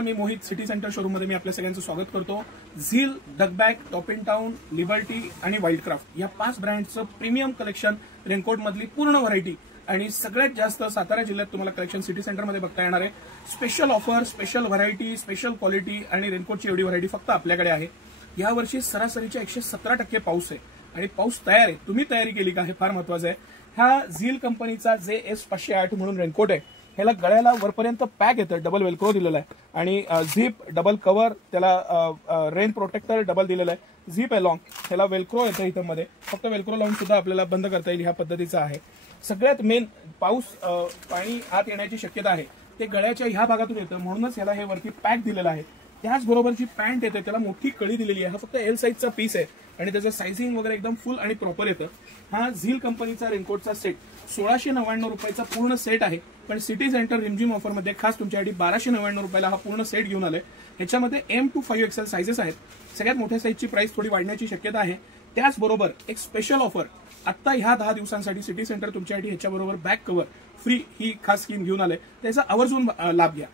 मी Mohit, city centre showroom मध्ये मी आपल्या सगळ्यांचं स्वागत करतो। झील, डगबॅग, टॉप इन टाउन, लिबर्टी आणि वाईल्डक्राफ्ट या 5 ब्रँडचं प्रीमियम कलेक्शन, रेनकोट मधली पूर्ण व्हरायटी आणि सगळ्यात जास्त सातारा जिल्ह्यात तुम्हाला कलेक्शन सिटी सेंटर मध्ये बघता येणार आहे। Special offer, special variety, special quality आणि रेनकोटची एवढी व्हरायटी फक्त आपल्याकडे आहे। या वर्षी सरासरीच्या 117% पाऊस आहे आणि पाऊस तयार आहे। तुम्ही तयारी केली का हे फार महत्त्वाचं आहे। हा झील कंपनीचा JS508 म्हणून रेनकोट आहे। ह्याला गळ्याला वरपर्यंत पॅक येतं, डबल वेल्क्रो दिलेला आहे आणि झिप, डबल कव्हर, त्याला रेन प्रोटेक्टर डबल दिलेला आहे। झिप आहे लॉंग, ह्याला वेल्क्रो येतं इथं मध्ये, फक्त वेल्क्रो लावून सुद्धा आपल्याला बंद करता येईल ह्या पद्धतीचा आहे। सगळ्यात मेन पाऊस पाणी आत येण्याची शक्यता आहे ते गळ्याच्या ह्या भागातून येतं, म्हणूनच ह्याला हे वरती पॅक दिलेला आहे। त्याचबरोबर जी पॅन्ट येते त्याला मोठी कळी दिलेली आहे। हा फक्त एल साईजचा पीस आहे आणि त्याचं सायझिंग वगैरे एकदम फुल आणि प्रॉपर येतं। हा झील कंपनीचा रेनकोटचा सेट 1699 रुपयाचा पूर्ण सेट आहे, पण सिटी सेंटर रिमझिम ऑफर मध्ये खास तुमच्यासाठी 1299 रुपयाला हा पूर्ण सेट घेऊन आलोय। ह्याच्यामध्ये M to 5XL साइजेस आहेत। सगळ्यात मोठ्या साईजची प्राइस थोडी वाढण्याची शक्यता आहे। त्याचबरोबर एक स्पेशल ऑफर आता ह्या 10 दिवसांसाठी सिटी सेंटर तुमच्यासाठी ह्याच्याबरोबर बॅक कव्हर फ्री ही खास स्कीम घेऊन आले, त्याचा आवर्जून लाभ घ्या।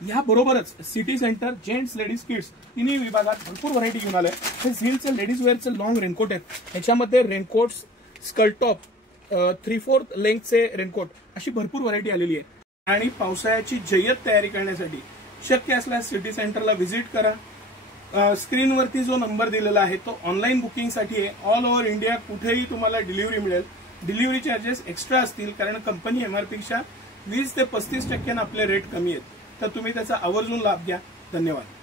याबरोबरच city centre gents, ladies, kids तिन्ही विभागात भरपूर व्हरायटी घेऊन आले। हे झीलचे लेडीज वेअरचे लॉंग रेनकोट आहेत, ह्याच्यामध्ये रेनकोट्स, स्कल टॉप, 3/4 लेंथचे रेनकोट अशी भरपूर व्हरायटी आलेली आहे। आणि पावसाळ्याची जय्यत तयारी करण्यासाठी शक्य असल्यास सिटी सेंटरला व्हिजिट करा। स्क्रीनवरती जो नंबर दिलेला आहे तो ऑनलाईन बुकिंगसाठी आहे। ऑल ओव्हर इंडिया कुठेही तुम्हाला डिलिव्हरी मिळेल। डिलिव्हरी चार्जेस एक्स्ट्रा असतील कारण कंपनी MRPच्या 20 ते 35% आपले रेट कमी आहेत, तर तुम्ही त्याचा आवर्जून लाभ घ्या। धन्यवाद।